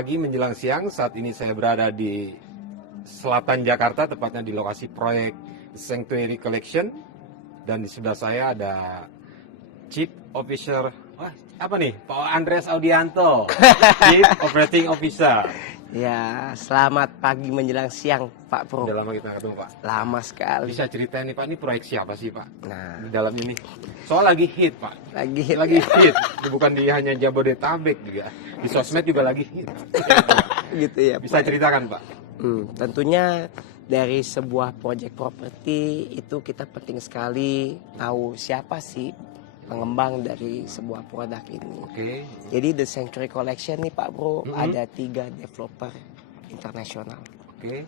pagi menjelang siang. Saat ini saya berada di selatan Jakarta, tepatnya di lokasi proyek Sanctuary Collection. Dan di sebelah saya ada Chief Officer, apa nih? Pak Andreas Audianto, Chief Operating Officer. Ya, selamat pagi menjelang siang, Pak Pro. Udah lama kita ketemu, Pak. Lama sekali. Bisa ceritain nih, Pak, ini proyek siapa sih, Pak? Nah, Di dalam ini. Soal lagi hit, Pak. lagi Hit. Bukan di hanya Jabodetabek juga. Di sosmed juga lagi hit. gitu ya. Bisa Pak. ceritakan, Pak? Tentunya dari sebuah proyek properti itu kita penting sekali tahu siapa sih pengembang dari sebuah produk ini. Oke. Jadi The Sanctuary Collection nih Pak Bro, ada 3 developer internasional Oke.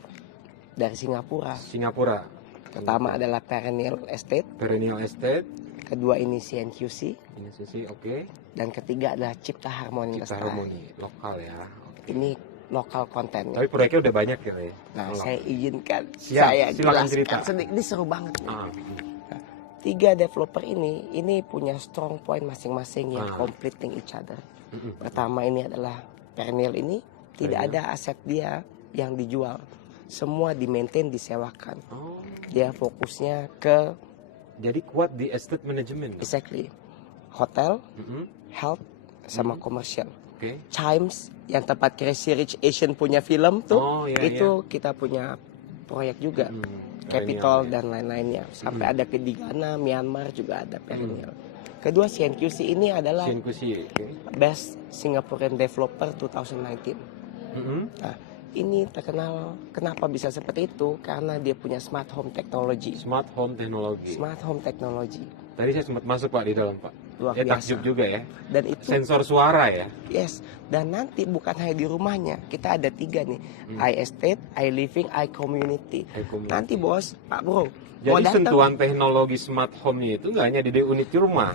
dari Singapura. Singapura. Pertama adalah Perennial Estate, Perennial Estate. kedua ini CNQC, Ini Susi, oke. dan ketiga adalah Cipta Harmoni Cipta Lestari. Harmoni, lokal ya. Ini lokal konten. Tapi proyeknya udah banyak ya. Nah, Lokal. saya izinkan Siap, saya silakan jelaskan cerita. sedikit. Ini seru banget. Ah, 3 developer ini punya strong point masing-masing yang Ah. completing each other. mm-mm. Pertama ini adalah Perennial ini tidak ada aset dia yang dijual. Semua di-maintain, disewakan. Oh, Dia fokusnya ke jadi kuat di estate management. exactly hotel, Mm-mm. health, sama komersial. Oke. Chimes yang tempat Crazy Rich Asian punya film tuh, Oh, iya, itu kita punya proyek juga. Capital dan lain-lainnya. Sampai ada ke Ghana, Myanmar juga ada Perennial. Kedua CNQC ini adalah Sinkusi. Oke. Best Singaporean Developer 2019. Mm-mm. Nah, ini terkenal kenapa bisa seperti itu? Karena dia punya smart home technology. Smart home technology. Smart home technology. Tadi saya sempat masuk, Pak, di dalam, Pak. Luar Takjub biasa. juga ya. Dan itu Sensor suara ya. yes. Dan nanti bukan hanya di rumahnya. Kita ada 3 nih. iEstate, iLiving, iCommunity. iCommunity. Nanti bos, Pak Bro. mau Jadi datang sentuhan teknologi smart home itu nggak hanya di unit di rumah.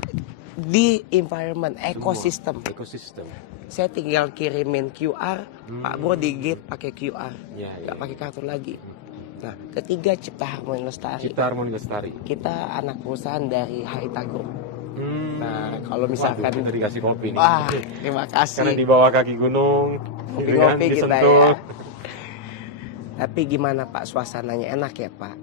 di environment, ekosistem. Ekosistem. Saya tinggal kirimin QR, Pak Bro di gate pakai QR. Ya, Nggak pakai kartu lagi. Nah, ketiga Cipta Harmoni Lestari. Cipta Harmoni Lestari. Kita anak perusahaan dari Harita Group. Hmm. Nah, kalau misalkan Waduh, kita dikasih kopi nih. wah, terima Karena kasih. di bawah kaki gunung, gitu kan, Ngopi-ngopi kita disentuh. ya. Tapi gimana Pak, suasananya enak ya Pak?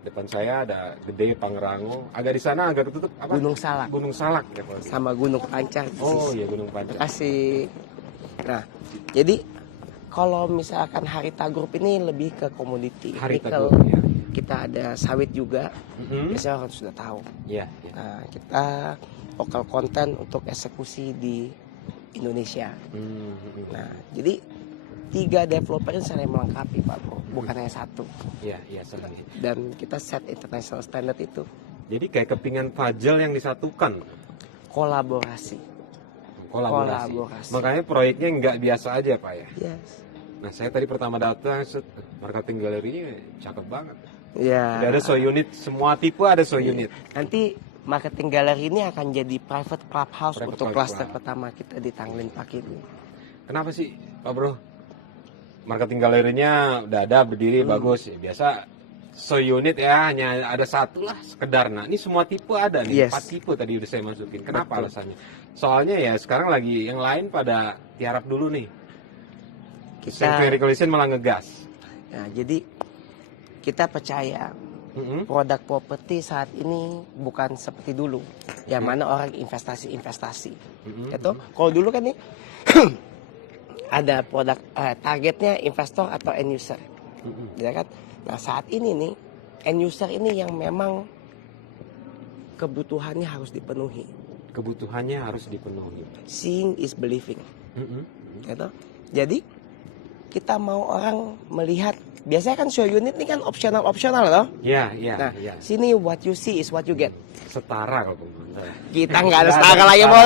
Depan saya ada Gede Pangrango. Agak di sana agak ketutup apa? Gunung Salak Gunung Salak ya, Pak. sama Gunung Pancar. Oh iya, Gunung Pancar. Terima kasih. Nah, jadi kalau misalkan Harita Group ini lebih ke komoditi. Harita Nikel. Group, ya. Kita ada sawit juga. Mhm. Biasanya orang sudah tahu. Iya, iya. Nah, kita lokal konten untuk eksekusi di Indonesia. Mhm. Nah, jadi 3 developer ini saling melengkapi Pak Bro, bukan hanya satu. Iya, iya, saling. Dan kita set international standard itu Jadi kayak kepingan puzzle yang disatukan. kolaborasi. Kolaborasi. Makanya proyeknya nggak biasa aja, Pak ya. Yes. Nah, saya tadi pertama datang, marketing galerinya cakep banget. Ya. Udah ada so unit, semua tipe ada so unit. Nanti marketing galeri ini akan jadi private clubhouse Private untuk club. klaster pertama kita di Tanglin Park ini. Kenapa sih, Pak Bro? Marketing galerinya udah ada berdiri bagus ya. Biasa so unit ya hanya ada satu lah sekedar. Nah, ini semua tipe ada nih. Yes. 4 tipe tadi udah saya masukin. Kenapa Betul. alasannya? Soalnya ya sekarang lagi yang lain pada tiarap dulu nih. Kita, Sanctuary Collection malah ngegas. nah, jadi kita percaya Mhm. produk properti saat ini bukan seperti dulu, yang mana orang investasi. Mhm. Itu kalau dulu kan nih ada produk targetnya investor atau end user, Mhm. ya kan? Nah saat ini nih end user ini yang memang kebutuhannya harus dipenuhi. Kebutuhannya harus dipenuhi. Seeing is believing, Mhm. gitu. Jadi kita mau orang melihat. Biasanya kan show unit ini kan opsional loh. Ya, ya, Nah, ya. sini what you see is what you get. Setara kalau menurut saya. Kita nggak ada setara lagi mau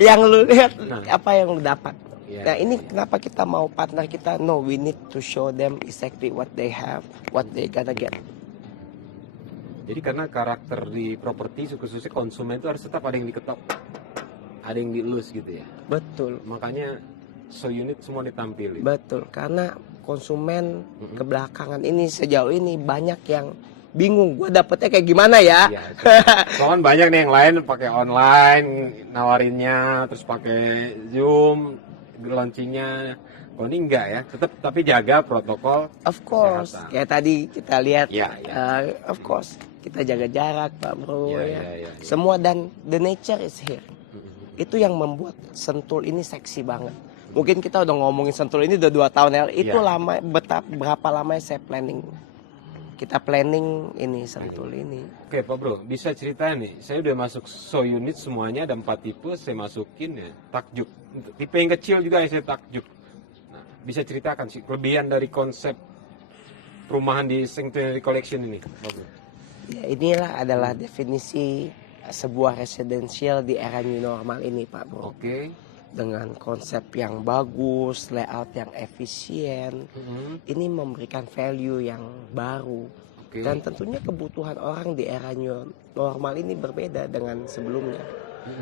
yang lu lihat apa yang lu dapat. Ya, Nah ini kenapa kita mau partner kita? No, we need to show them exactly what they have, what they gonna get. Jadi karena karakter di properti khususnya konsumen itu harus tetap ada yang diketok, ada yang dielus gitu ya. Betul, Makanya so unit semua ditampilin. betul. Karena konsumen kebelakangan ini sejauh ini banyak yang bingung. Gue dapetnya kayak gimana ya? Iya, soalnya kan banyak nih yang lain pakai online nawarinnya, terus pakai Zoom, launchingnya. Oh ini enggak ya, tetap tapi jaga protokol. Of course, Kesehatan. kayak tadi kita lihat, Ya, ya. of course, kita jaga jarak, Pak Bro, Ya, ya. ya. Semua, dan the nature is here. Itu yang membuat Sentul ini seksi banget. Mungkin kita udah ngomongin Sentul ini udah 2 tahun ya. Itu Ya. lama, berapa lamanya saya planning. Kita planning ini Sentul ini. Oke Pak Bro, bisa cerita nih, saya udah masuk so unit semuanya, ada 4 tipe, saya masukin ya, takjub. Untuk tipe yang kecil juga saya takjub. Nah, bisa ceritakan sih kelebihan dari konsep perumahan di Sanctuary Collection ini, Pak Bro? Ya, inilah adalah definisi sebuah residential di era new normal ini, Pak Bro. Oke. Dengan konsep yang bagus, layout yang efisien, ini memberikan value yang baru. Oke. Dan tentunya kebutuhan orang di era new normal ini berbeda dengan sebelumnya.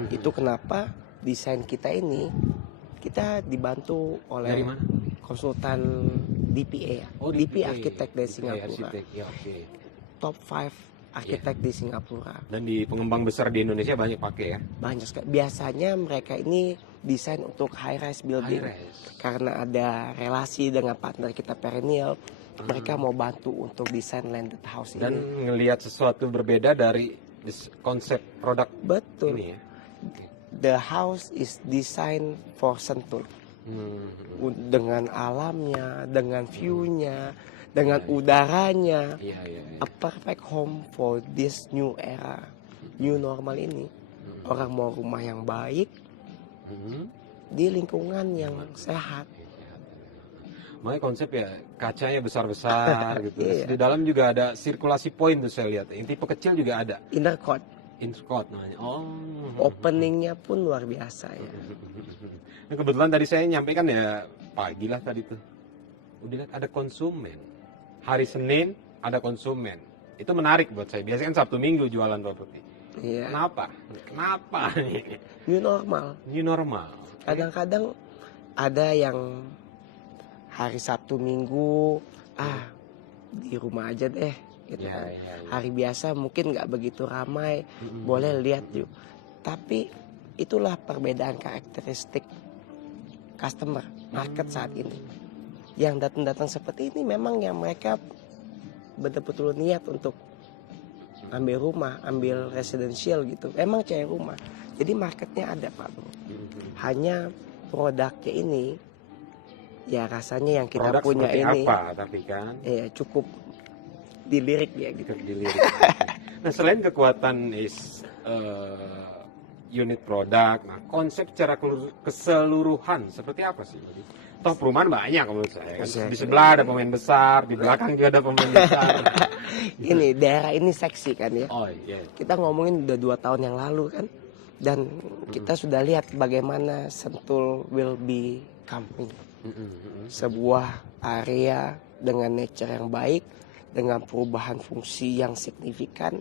Itu kenapa desain kita ini, kita dibantu oleh Dari mana? konsultan DPA, Oh, DPA arsitek dari DPA Singapura, arsitek. Ya, oke. top 5 arsitek di Singapura. Dan di pengembang besar di Indonesia banyak pakai ya. Banyak sekali. Biasanya mereka ini desain untuk high rise building. High-rise. Karena ada relasi dengan partner kita perennial, mereka mau bantu untuk desain landed house Dan ini. ngelihat sesuatu berbeda dari konsep produk Betul. ini ya. Oke. The house is designed for Sentul. Dengan alamnya, dengan view-nya, dengan udaranya. Iya, iya, iya. A perfect home for this new era, new normal ini. Orang mau rumah yang baik di lingkungan yang sehat. Makanya konsep ya kacanya besar-besar gitu. Iya. Di dalam juga ada sirkulasi point tuh saya lihat. Yang tipe kecil juga ada. Inner court, Inscott namanya. Oh. openingnya pun luar biasa ya. Nah, kebetulan tadi saya nyampaikan ya pagi lah tadi tuh. Udah lihat ada konsumen. Hari Senin ada konsumen. Itu menarik buat saya. Biasanya kan Sabtu Minggu jualan properti. Iya. Kenapa? Kenapa nih? New normal. New normal. Kadang-kadang ada yang hari Sabtu Minggu, di rumah aja deh. Gitu Ya, kan. ya, ya. Hari biasa mungkin nggak begitu ramai, boleh lihat yuk. Tapi itulah perbedaan karakteristik customer market saat ini. Yang datang-datang seperti ini memang yang mereka betul-betul niat untuk ambil rumah, ambil residential gitu. Emang cari rumah. Jadi marketnya ada, Pak Bro. Hanya produknya ini, ya rasanya yang kita Produk punya seperti ini, apa tapi kan? ya cukup dilirik ya gitu. Dilirik. Nah selain kekuatan unit produk, nah konsep secara keseluruhan seperti apa sih? Toh perumahan banyak menurut saya. Kan? Di sebelah ada pemain besar, di belakang juga ada pemain besar. Ini daerah ini seksi kan ya. Oh iya. Kita ngomongin udah 2 tahun yang lalu kan, dan kita sudah lihat bagaimana Sentul will be coming. Sebuah area dengan nature yang baik, dengan perubahan fungsi yang signifikan.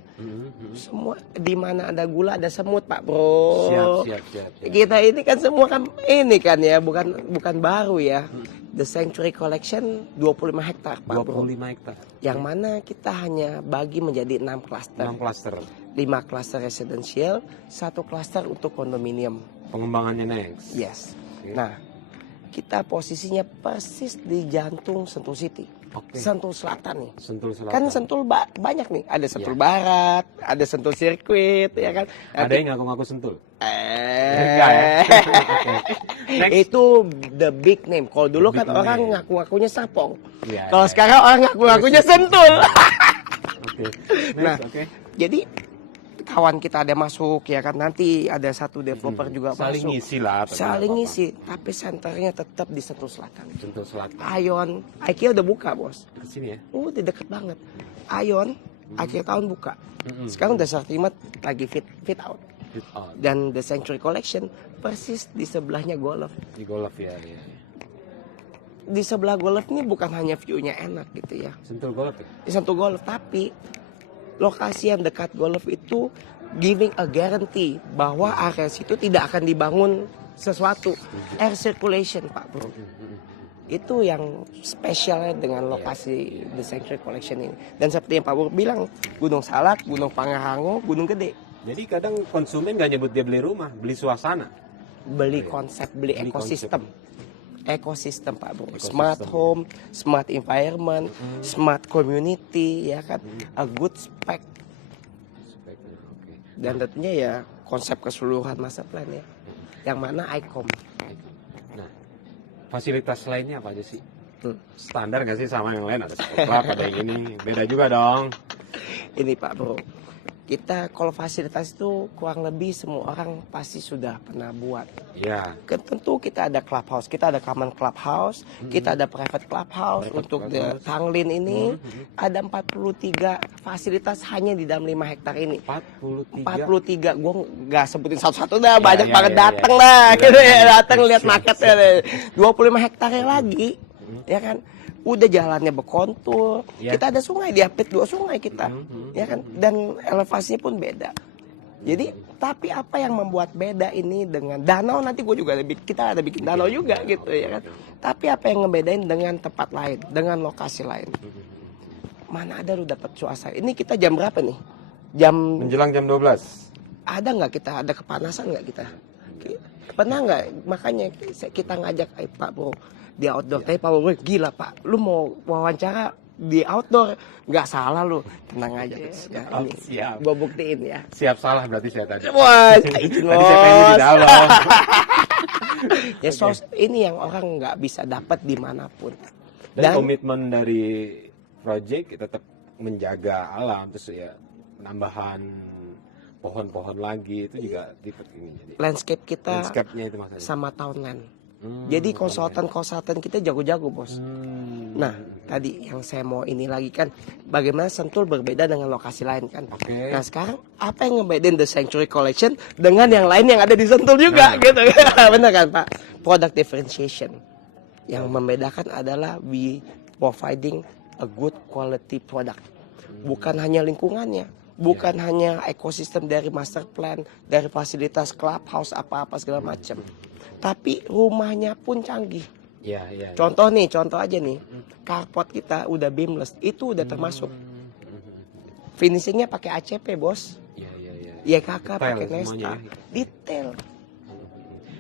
Semua di mana ada gula ada semut, Pak Bro. Siap. Kita ini kan semua kan ini kan ya, bukan baru ya. The Sanctuary Collection 25 hektar, Pak Bro. 25 hektar. Yang mana kita hanya bagi menjadi 6 klaster. 6 klaster. 5 klaster residential, 1 klaster untuk kondominium. Pengembangannya next. Yes. Oke. Nah, kita posisinya persis di jantung Sentul City. Oke. Sentul Selatan nih. Sentul Selatan. Kan Sentul banyak nih. Ada Sentul Barat, ada Sentul Sirkuit, ya kan. Ada yang ngaku-ngaku Sentul. Enggak ya? Oke. Next. Itu the big name. Kalau dulu Big kan orang name. ngaku-ngakunya Sapong. Iya, Kalau iya. sekarang orang ngaku-ngakunya Sentul. Oke. Nah, Next, oke. Jadi kawan kita ada masuk ya kan, nanti ada satu developer juga Saling masuk. ngisi lah. tapi Saling nggak ngisi, tapi senternya tetap di Sentul Selatan. apa-apa. Sentul Selatan. Ion, IKEA udah buka, Bos. Ke sini ya. Udah deket banget. Ion akhir tahun buka. Sekarang udah Sartimat lagi fit out. Fit out. Dan The Sanctuary Collection persis di sebelahnya Golf. Di golf ya. Di sebelah Golf ini bukan hanya view-nya enak gitu ya. Sentul golf ya. Di Sentul Golf, tapi lokasi yang dekat Golf itu giving a guarantee bahwa area situ tidak akan dibangun sesuatu. Air circulation, Pak Bro. Itu yang spesialnya dengan lokasi The Sanctuary Collection ini. Dan seperti yang Pak Bro bilang, Gunung Salak, Gunung Pangrango, Gunung Gede. Jadi kadang konsumen nggak nyebut dia beli rumah, beli suasana. Beli konsep, beli Beli ekosistem. ekosistem Pak Bro. Ekosistem, Smart ya. home, smart environment, smart community, ya kan, a good spec, Speknya, oke. dan tentunya ya konsep keseluruhan master plan ya, yang mana ICOM. Nah, fasilitas lainnya apa aja sih? Hmm. Standar nggak sih sama yang lain? Ada sport club, ada yang ini, beda juga dong. Ini Pak Bro, kita kalau fasilitas itu kurang lebih semua orang pasti sudah pernah buat. Ya, Kan tentu kita ada clubhouse, kita ada common clubhouse, kita ada private clubhouse. Private Untuk clubhouse. Tanglin ini ada 43 fasilitas hanya di dalam 5 hektar ini. 43. 43, gue nggak sebutin satu-satu dah, banyak ya, banget ya, dateng ya. lah, Iya, gitu iya, ya, iya. dateng lihat Siap, marketnya siap. deh. 25 hektarnya lagi, ya kan, udah jalannya berkontur, Ya. kita ada sungai, diapit 2 sungai kita, ya kan, dan elevasinya pun beda. Jadi, tapi apa yang membuat beda ini dengan danau, nanti gue juga kita ada bikin danau juga gitu ya kan. Tapi apa yang ngebedain dengan tempat lain, dengan lokasi lain? Mana ada lu dapat suasana? Ini kita jam berapa nih? Jam Menjelang jam 12. ada nggak kita, ada kepanasan nggak kita? Pernah nggak? Makanya kita ngajak Pak Bro di outdoor. Tapi Pak Bro gila Pak, lu mau wawancara di outdoor, nggak salah lu, tenang aja. Ya, ini Siap. gue buktiin ya. Siap salah berarti saya tadi. Wah, Tadi saya pengen di dalam. ya ini yang orang nggak bisa dapat dimanapun. Dan komitmen dari project tetap menjaga alam, terus ya penambahan pohon-pohon lagi itu juga tipe ini. Jadi landscape kita landscape-nya itu maksudnya. sama townland. Jadi konsultan kita jago-jago bos. Nah tadi yang saya mau ini lagi kan, bagaimana Sentul berbeda dengan lokasi lain kan. Oke. Nah sekarang apa yang ngebedain The Sanctuary Collection dengan yang lain yang ada di Sentul juga Nah. gitu. Bener kan Pak? Product differentiation. Yang membedakan adalah we providing a good quality product. Bukan hanya lingkungannya, bukan hanya ekosistem dari master plan, dari fasilitas clubhouse apa-apa segala macam. Tapi rumahnya pun canggih. Ya, ya. Contoh aja nih, carport kita udah beamless, itu udah termasuk. Finishingnya pakai ACP bos, Ya, ya, ya. YKK Detail pakai semuanya Nesta, ya. detail.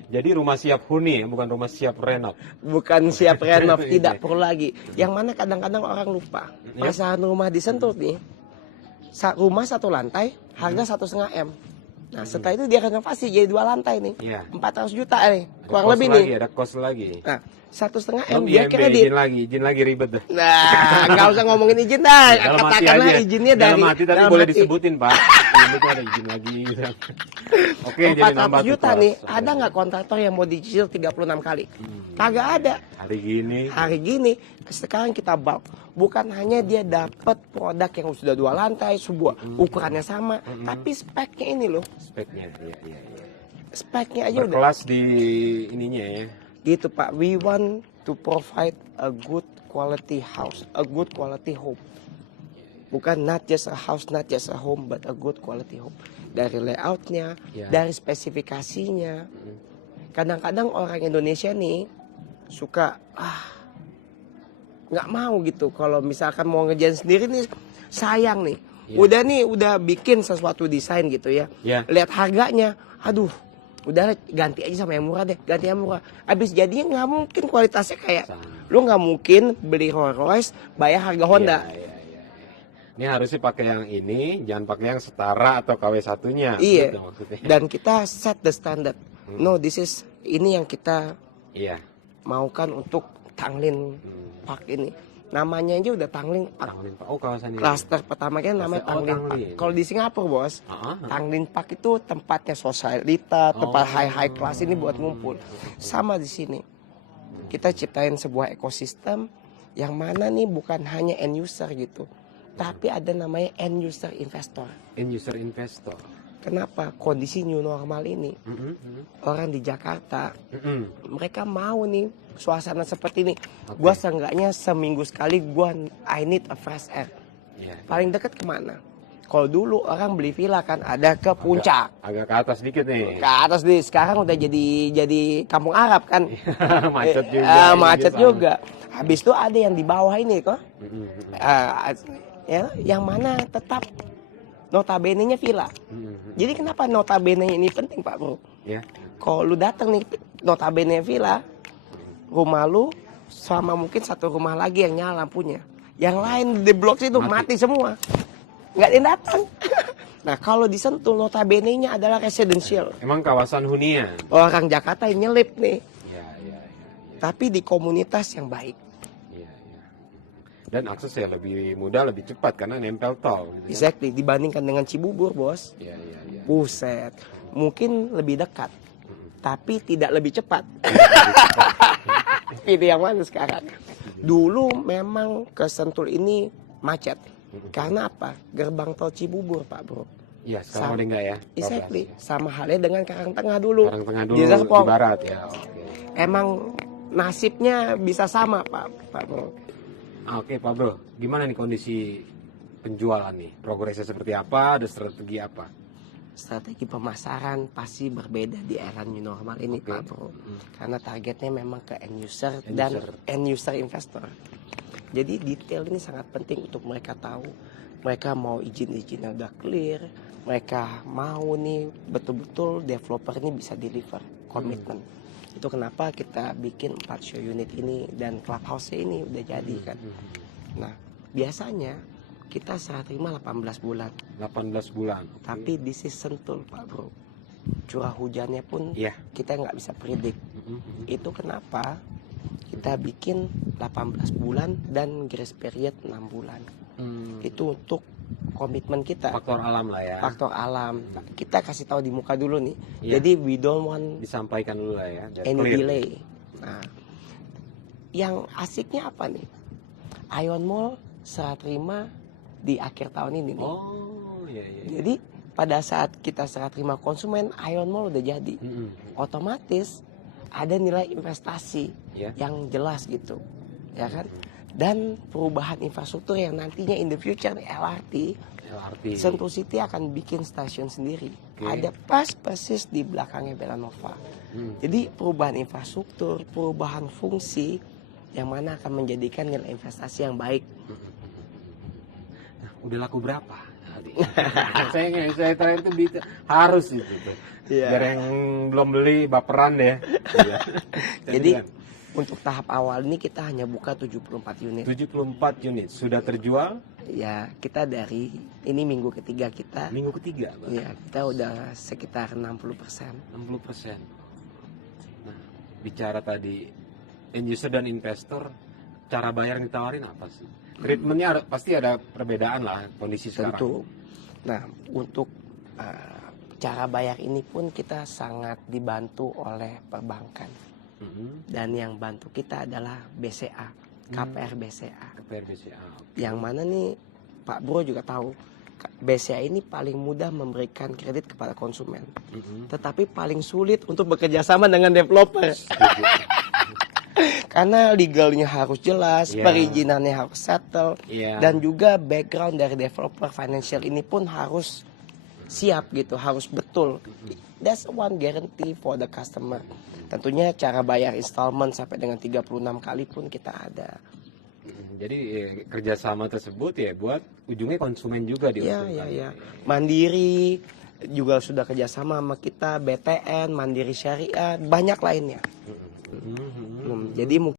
Jadi rumah siap huni, bukan rumah siap renov. Bukan siap renov, Iya. tidak perlu lagi. Yang mana kadang-kadang orang lupa, pasaran rumah di Sentul nih, rumah 1 lantai, harga 1,5 M. Nah setelah itu dia renovasi jadi 2 lantai nih, Iya. 400 juta nih, kurang Kos lebih lagi, nih. ada kos lagi. Nah 1,5 M Belum dia IMB, kira izin lagi ribet dah. Nah, nggak usah ngomongin izin dah. Dalam hati Katakanlah aja. izinnya dari dalam hati tapi dalam boleh hati. disebutin Pak. Ini tuh ada izin lagi. Oke, jadi 400 nambah tuh juta kos. nih. Oke. Ada nggak kontraktor yang mau dicicil 36 kali? Kagak ada. Hari gini? Hari gini sekarang kita bulk. Bukan hanya dia dapat produk yang sudah 2 lantai, sebuah ukurannya sama, tapi speknya ini loh. Speknya, iya, iya, iya. Speknya aja udah. Berkelas di ininya ya. Gitu Pak. We want to provide a good quality house, a good quality home. Bukan not just a house, not just a home, but a good quality home. Dari layoutnya, Ya. dari spesifikasinya. Kadang-kadang orang Indonesia nih suka nggak mau gitu. Kalau misalkan mau ngerjain sendiri nih, sayang nih. Ya. Udah bikin sesuatu desain gitu ya. Ya. Lihat harganya, aduh. Udah ganti aja sama yang murah deh, ganti yang murah. Abis jadinya nggak mungkin kualitasnya kayak Sama. lu nggak mungkin beli Rolls Royce bayar harga Honda. Iya, iya, iya. Ini harusnya pakai yang ini, jangan pakai yang setara atau KW satunya. Iya. Gitu maksudnya. Dan kita set the standard. No, ini yang kita Iya. maukan untuk Tanglin Park ini. Namanya aja udah Tanglin Park. Tanglin Pak. Oh, kawasan ini. Klaster pertama kan namanya Oh, Tanglin Park. Tanglin. Kalau di Singapura bos, Tanglin Park itu tempatnya sosialita, tempat high class ini buat ngumpul. Sama di sini. Kita ciptain sebuah ekosistem yang mana nih bukan hanya end user gitu, tapi ada namanya end user investor. End user investor. Kenapa? Kondisi new normal ini, orang di Jakarta, mereka mau nih suasana seperti ini. Oke. Gua seenggaknya seminggu sekali I need a fresh air. Iya. Paling dekat kemana? Kalau dulu orang beli villa kan ada ke puncak, Agak ke atas dikit nih. ke atas nih. Sekarang udah jadi kampung Arab kan. Macet juga. Macet Sama. juga. Habis itu ada yang di bawah ini kok. Yang mana tetap notabene-nya villa. Jadi kenapa notabene ini penting Pak Bro? Ya. Kalau lu datang nih notabene villa, rumah lu sama mungkin satu rumah lagi yang nyala lampunya. Yang lain di blok situ mati semua. Nggak ada yang datang. Nah, kalau di Sentul notabene-nya adalah residential. Emang kawasan hunian. Orang Jakarta yang nyelip nih. Ya, ya, ya. Tapi di komunitas yang baik. Ya, ya. Dan aksesnya lebih mudah, lebih cepat karena nempel tol. Gitu kan? Exactly, dibandingkan dengan Cibubur, Bos. Ya, ya, ya. Buset. Mungkin lebih dekat. Tapi tidak lebih cepat. Pilih yang mana sekarang? Dulu memang ke Sentul ini macet. Karena apa? Gerbang tol Cibubur, Pak Bro. Iya, sekarang udah enggak ya? Exactly. Sama halnya dengan Karangtengah dulu. Karangtengah dulu Di di Serpong. barat ya. Oke. Emang nasibnya bisa sama, Pak Bro. Oke, Pak Bro. Gimana nih kondisi penjualan nih? Progresnya seperti apa? Ada strategi apa? Strategi pemasaran pasti berbeda di era new normal ini, Oke. Pak Bro. Karena targetnya memang ke end user End dan user. end user investor. Jadi detail ini sangat penting untuk mereka tahu. Mereka mau izin-izinnya udah clear. Mereka mau nih betul-betul developer ini bisa deliver komitmen. Itu kenapa kita bikin 4 show unit ini dan clubhouse-nya ini udah jadi kan. Nah, biasanya kita serah terima 18 bulan. 18 bulan. Oke. Tapi di Sentul, Pak Bro. Curah hujannya pun Iya. kita nggak bisa predik. Mhm. Itu kenapa kita bikin 18 bulan dan grace period 6 bulan. Itu untuk komitmen kita. Faktor alam lah ya. Faktor alam. Kita kasih tahu di muka dulu nih. Iya. Jadi we don't want Disampaikan dulu lah ya. biar any clear. delay. Nah, yang asiknya apa nih? Ion Mall serah terima di akhir tahun ini nih. Oh, iya, iya. iya. Jadi pada saat kita serah terima konsumen, Ion Mall udah jadi. Otomatis ada nilai investasi Ya. yang jelas gitu, ya kan? Dan perubahan infrastruktur yang nantinya in the future LRT, LRT. Sentul City akan bikin stasiun sendiri. Oke. Ada pas persis di belakangnya Belanova. Jadi perubahan infrastruktur, perubahan fungsi yang mana akan menjadikan nilai investasi yang baik. Nah, udah laku berapa? saya terakhir itu harus itu tuh. Iya. Biar yang belum beli baperan deh. Iya. Jadi untuk tahap awal ini kita hanya buka 74 unit. 74 unit sudah terjual Ya, kita dari ini minggu ketiga kita. minggu ketiga, Bang. Ya, kita udah sekitar 60%. 60%. Nah, bicara tadi end user dan investor, cara bayar yang ditawarin apa sih? Treatmentnya pasti ada perbedaan lah kondisi sekarang. Tentu. Nah, untuk cara bayar ini pun kita sangat dibantu oleh perbankan. Dan yang bantu kita adalah BCA, KPR BCA. KPR BCA. Yang mana nih Pak Bro juga tahu, BCA ini paling mudah memberikan kredit kepada konsumen. Tetapi paling sulit untuk bekerja sama dengan developer. Karena legalnya harus jelas, Iya. perizinannya harus settle, Iya. dan juga background dari developer financial ini pun harus siap gitu, harus betul. That's one guarantee for the customer. Tentunya cara bayar installment sampai dengan 36 kali pun kita ada. Jadi kerjasama tersebut ya buat ujungnya konsumen juga Ya, diuntungkan. ya, ya. Mandiri juga sudah kerjasama sama kita, BTN, Mandiri Syariah, banyak lainnya. Jadi